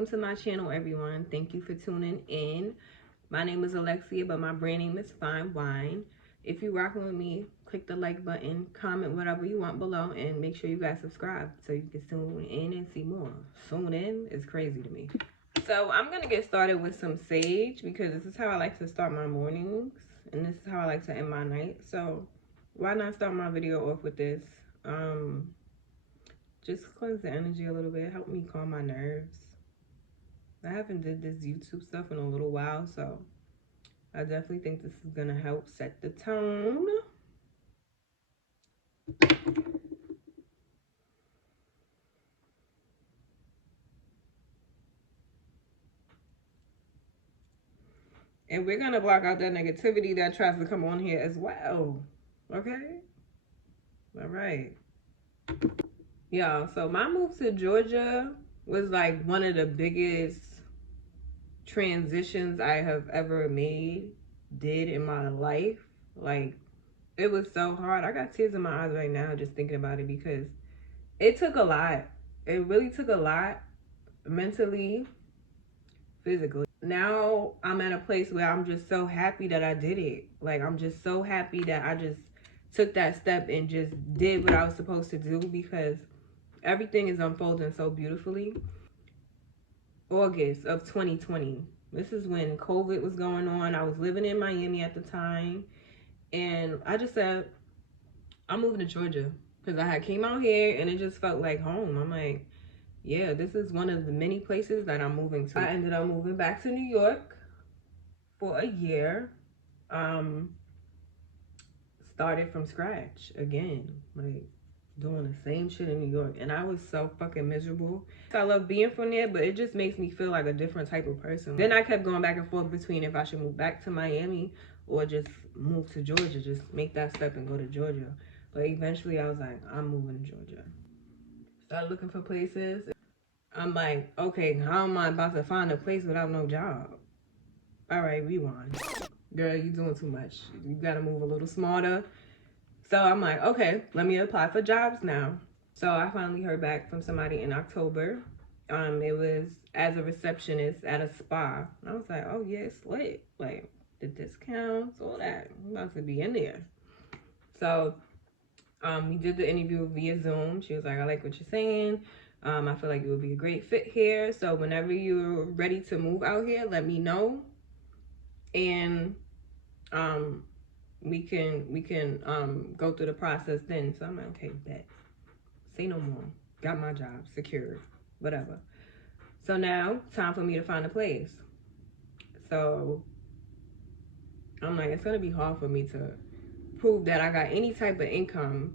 welcome to my channel, everyone. Thank you for tuning in. My name is Alexia, but my brand name is Fine Wine. If you're rocking with me, click the like button, comment whatever you want below, and make sure you guys subscribe so you can tune in and see more. Tune in is crazy to me. So I'm gonna get started with some sage because this is how I like to start my mornings and this is how I like to end my night. So why not start my video off with this? Just cleanse the energy a little bit, help me calm my nerves. I haven't did this YouTube stuff in a little while, so I definitely think this is gonna help set the tone. And we're gonna block out that negativity that tries to come on here as well. Okay? All right. Y'all, so my move to Georgia was like one of the biggest transitions I have ever did in my life. Like, it was so hard. I got tears in my eyes right now just thinking about it because it took a lot. It really took a lot mentally, physically. Now I'm at a place where I'm just so happy that I did it. Like, I'm just so happy that I just took that step and just did what I was supposed to do because everything is unfolding so beautifully. August of 2020. This is when COVID was going on. I was living in Miami at the time. And I just said, I'm moving to Georgia. Because I had came out here and it just felt like home. I'm like, yeah, this is one of the many places that I'm moving to. I ended up moving back to New York for a year. Started from scratch again. Like, doing the same shit in New York, and I was so fucking miserable. I love being from there, but it just makes me feel like a different type of person. Then I kept going back and forth between if I should move back to Miami or just move to Georgia, just make that step and go to Georgia. But eventually I was like, I'm moving to Georgia. Started looking for places. I'm like, okay, how am I about to find a place without no job? All right, rewind. Girl, you doing too much. You gotta move a little smarter. So I'm like, okay, let me apply for jobs now. So I finally heard back from somebody in October. It was as a receptionist at a spa. I was like, oh yeah, it's lit. Like the discounts, all that. I'm about to be in there. So we did the interview via Zoom. She was like, I like what you're saying. I feel like you would be a great fit here. So whenever you're ready to move out here, let me know. And we can go through the process then. So I'm like, okay, bet. Say no more. Got my job secured, whatever. So now time for me to find a place. So I'm like, it's gonna be hard for me to prove that I got any type of income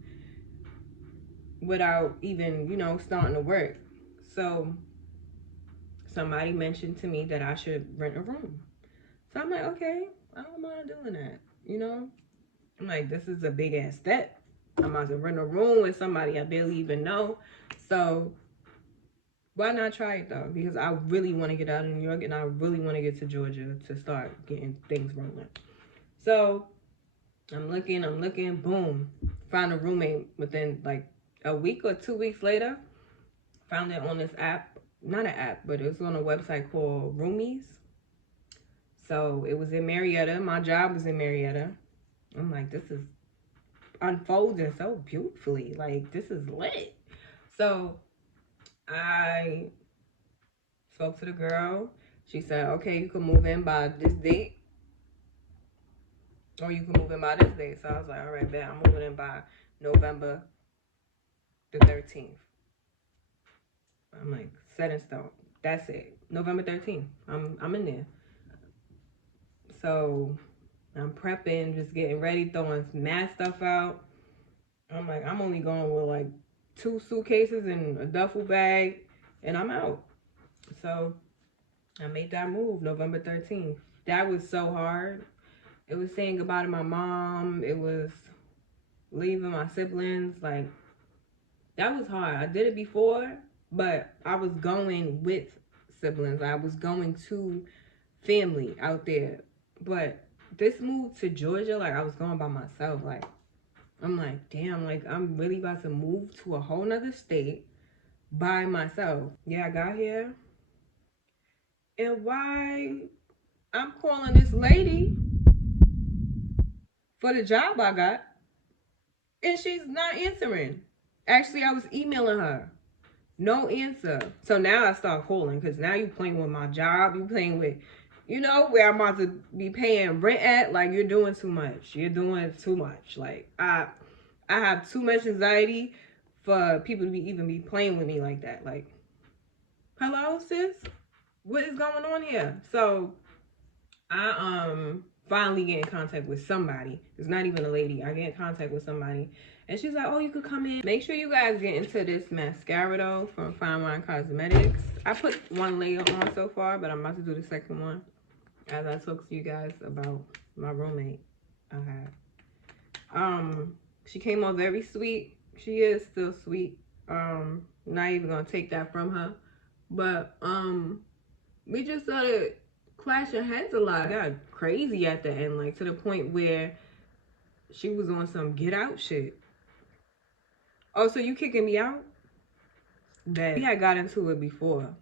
without even, you know, starting to work. So somebody mentioned to me that I should rent a room. So I'm like, okay, I don't mind doing that, you know? I'm like, this is a big ass step. I'm about to rent a room with somebody I barely even know. So why not try it though? Because I really want to get out of New York and I really want to get to Georgia to start getting things rolling. So I'm looking, boom. Found a roommate within like a week or 2 weeks later. Found it on this app. Not an app, but it was on a website called Roomies. So it was in Marietta. My job was in Marietta. I'm like, this is unfolding so beautifully. Like, this is lit. So I spoke to the girl. She said, okay, you can move in by this date. Or you can move in by this date. So I was like, all right, bet. I'm moving in by November the 13th. I'm like, set in stone. That's it. November 13th. I'm in there. So I'm prepping, just getting ready, throwing mad stuff out. I'm like, I'm only going with like 2 suitcases and a duffel bag, and I'm out. So I made that move November 13th. That was so hard. It was saying goodbye to my mom. It was leaving my siblings. Like, that was hard. I did it before, but I was going with siblings. I was going to family out there. But this move to Georgia, like, I was going by myself. Like, I'm like, damn, like, I'm really about to move to a whole nother state by myself. Yeah, I got here. And why I'm calling this lady for the job I got and she's not answering. Actually, I was emailing her. No answer. So now I start calling because now you playing with my job. You playing with, you know, where I'm about to be paying rent at. Like, you're doing too much. You're doing too much. Like, I have too much anxiety for people to even be playing with me like that. Like, hello, sis? What is going on here? So I finally get in contact with somebody. It's not even a lady. I get in contact with somebody. And she's like, oh, you could come in. Make sure you guys get into this mascara though from Fine Wine Cosmetics. I put one layer on so far, but I'm about to do the second one. As I talk to you guys about my roommate I had. She came off very sweet. She is still sweet. Not even gonna take that from her. But we just started clashing heads a lot. I got crazy at the end, like to the point where she was on some get out shit. Oh, so you kicking me out? That we had got into it before.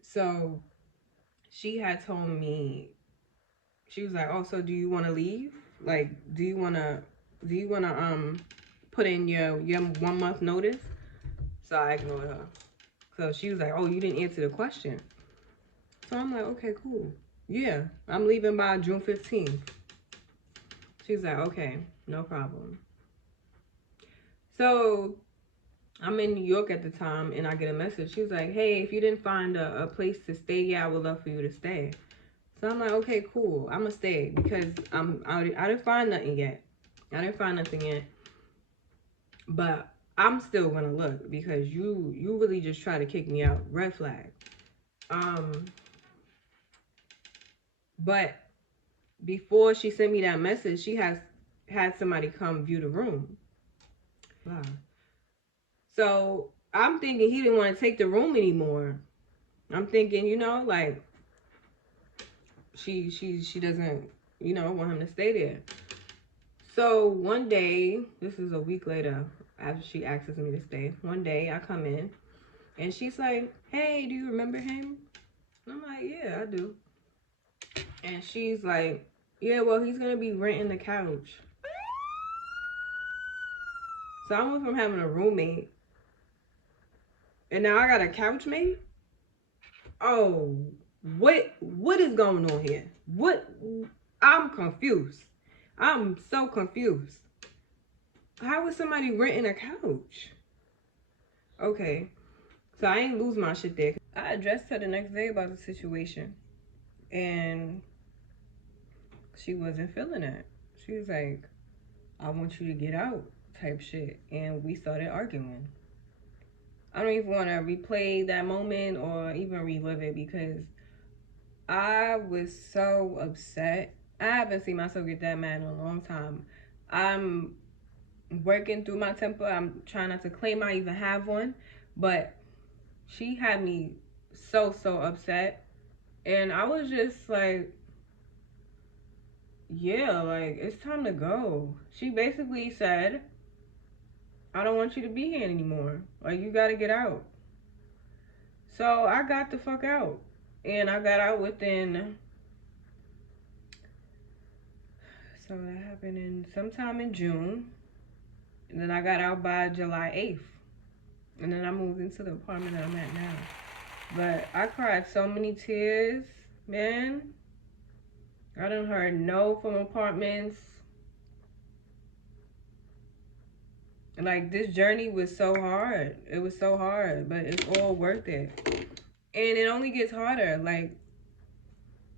So she had told me, she was like, oh, so do you want to leave? Like, do you want to put in your 1 month notice? So I ignored her. So she was like, oh, you didn't answer the question. So I'm like, okay, cool. Yeah, I'm leaving by June 15th. She's like, okay, no problem. So I'm in New York at the time and I get a message. She was like, hey, if you didn't find a place to stay, yeah, I would love for you to stay. So I'm like, okay, cool. I'm gonna stay because I didn't find nothing yet. I didn't find nothing yet. But I'm still gonna look because you really just try to kick me out. Red flag. But before she sent me that message, she has had somebody come view the room. Wow. So I'm thinking he didn't want to take the room anymore. I'm thinking, you know, like she doesn't, you know, want him to stay there. So one day, this is a week later after she asks me to stay. One day I come in and she's like, hey, do you remember him? And I'm like, yeah, I do. And she's like, yeah, well, he's gonna be renting the couch. So I went from having a roommate and now I got a couch mate. Oh, what is going on here? What? I'm confused. I'm so confused. How is somebody renting a couch? Okay, so I ain't lose my shit there. I addressed her the next day about the situation, and she wasn't feeling it. She was like, I want you to get out type shit, and we started arguing. I don't even want to replay that moment or even relive it because I was so upset. I haven't seen myself get that mad in a long time. I'm working through my temper. I'm trying not to claim I even have one. But she had me so upset. And I was just like, yeah, like, it's time to go. She basically said, I don't want you to be here anymore. Like, you got to get out. So I got the fuck out. And I got out within... So that happened sometime in June. And then I got out by July 8th. And then I moved into the apartment that I'm at now. But I cried so many tears, man. I done heard no from apartments. Like, this journey was so hard. It was so hard, but it's all worth it. And it only gets harder. Like,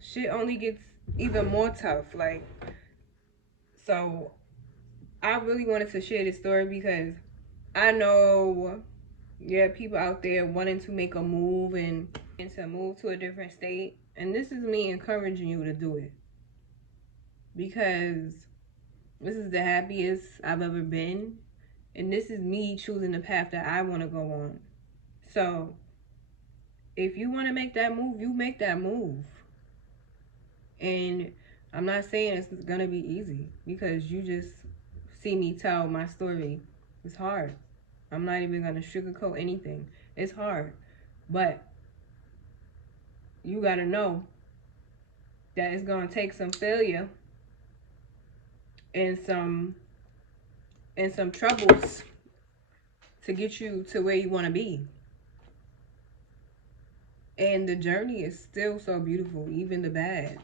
shit only gets even more tough. Like, so I really wanted to share this story because I know, yeah, people out there wanting to make a move and to move to a different state. And this is me encouraging you to do it. Because this is the happiest I've ever been. And this is me choosing the path that I want to go on. So, if you want to make that move, you make that move. And I'm not saying it's going to be easy. Because you just see me tell my story. It's hard. I'm not even going to sugarcoat anything. It's hard. But you gotta know that it's gonna take some failure and some troubles to get you to where you want to be. And the journey is still so beautiful, even the bad,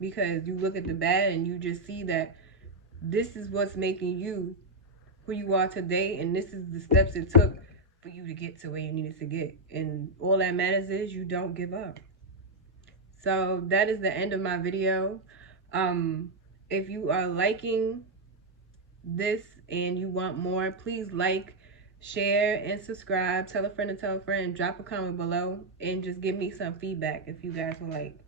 because you look at the bad and you just see that this is what's making you who you are today, and this is the steps it took for you to get to where you needed to get. And all that matters is you don't give up. So that is the end of my video. If you are liking this and you want more, please like, share, and subscribe. Tell a friend to tell a friend. Drop a comment below and just give me some feedback if you guys would like.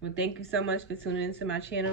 Well, thank you so much for tuning into my channel.